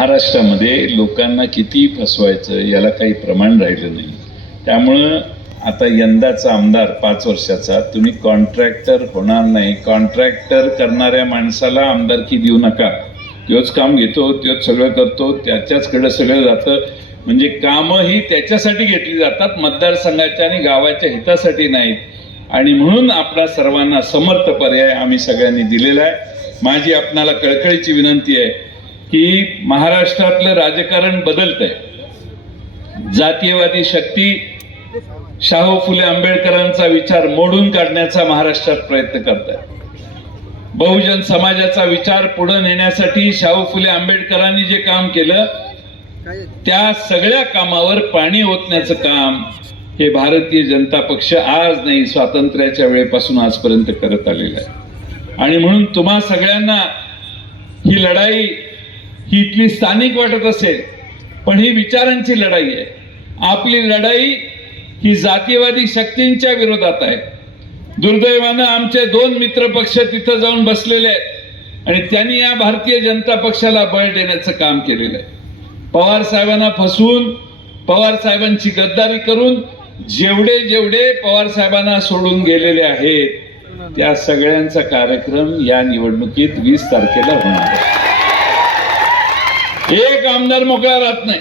महाराष्ट्रामध्ये लोकांना किती फसवायचं याला काही प्रमाण राहिलं नाही. त्यामुळं आता यंदाचा आमदार 5 वर्षाचा तुम्ही कॉन्ट्रॅक्टर होणार नाही. कॉन्ट्रॅक्टर करणाऱ्या माणसाला आमदारकी देऊ नका. तोच काम घेतो, तोच सगळं करतो, त्याच्याचकडे सगळं जातं. म्हणजे कामं ही त्याच्यासाठी घेतली जातात, मतदारसंघाच्या आणि गावाच्या हितासाठी नाहीत. आणि म्हणून आपला सर्वांना समर्थ पर्याय आम्ही सगळ्यांनी दिलेला आहे. माझी आपणाला कळकळीची विनंती आहे की महाराष्ट्रातलं राजकारण बदलतंय. जातीयवादी शक्ती शाहू फुले आंबेडकरांचा विचार मोडून काढण्याचा महाराष्ट्रात प्रयत्न करताय. बहुजन समाजाचा विचार पुढे नेण्यासाठी शाहू फुले आंबेडकरांनी जे काम केलं त्या सगळ्या कामावर पाणी ओतण्याचं काम हे भारतीय जनता पक्ष आज नाही, स्वातंत्र्याच्या वेळेपासून आजपर्यंत करत आलेला आहे. आणि म्हणून तुम्हा सगळ्यांना ही लढाई ही इथली स्थानिक वाटत असेल, पण ही विचारांची लढाई आहे. आपली लढाई ही जातीयवादी शक्तींच्या विरोधात आहे. दुर्दैवानं आमचे 2 मित्र पक्ष तिथं जाऊन बसलेले आहेत आणि त्यांनी या भारतीय जनता पक्षाला बळ देण्याचं काम केलेलं आहे. पवार साहेबांना फसवून, पवार साहेबांची गद्दारी करून जेवढे पवार साहेबांना सोडून गेलेले आहेत त्या सगळ्यांचा कार्यक्रम या निवडणुकीत 20 तारखेला होणार आहे. एक आमदार मोकळा राहत नाही.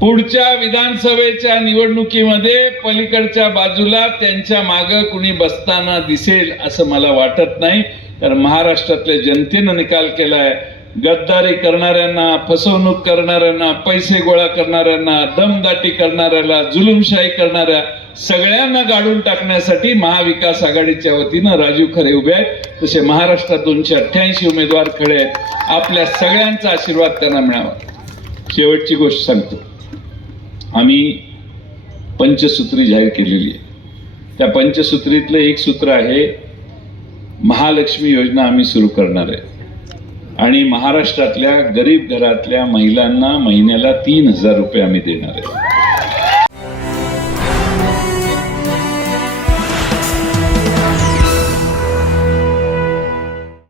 पुढच्या विधानसभेच्या निवडणुकीमध्ये पलीकडच्या बाजूला त्यांच्या मागे कुणी बसताना दिसेल असं मला वाटत नाही. तर महाराष्ट्रातल्या जनतेनं निकाल केलाय. गद्दारी करणाऱ्यांना, फसवणूक करणाऱ्यांना, पैसे गोळा करणाऱ्यांना, दमदाटी करणाऱ्याला, जुलुमशाही करणाऱ्या सगळ्यांना गाडून टाकण्यासाठी महाविकास आघाडीच्या वतीनं राजू खरे उभे आहेत. तसे महाराष्ट्रात 288 उमेदवार खडे आहेत. आपल्या सगळ्यांचा आशीर्वाद त्यांना मिळावा. शेवटची गोष्ट सांगतो. आम्ही पंचसूत्री जाहीर केलेली आहे. त्या पंचसूत्रीतलं एक सूत्र आहे, महालक्ष्मी योजना आम्ही सुरू करणार आहे आणि महाराष्ट्रातल्या गरीब घरातल्या महिलांना महिन्याला 3000 रुपये आम्ही देणार आहे.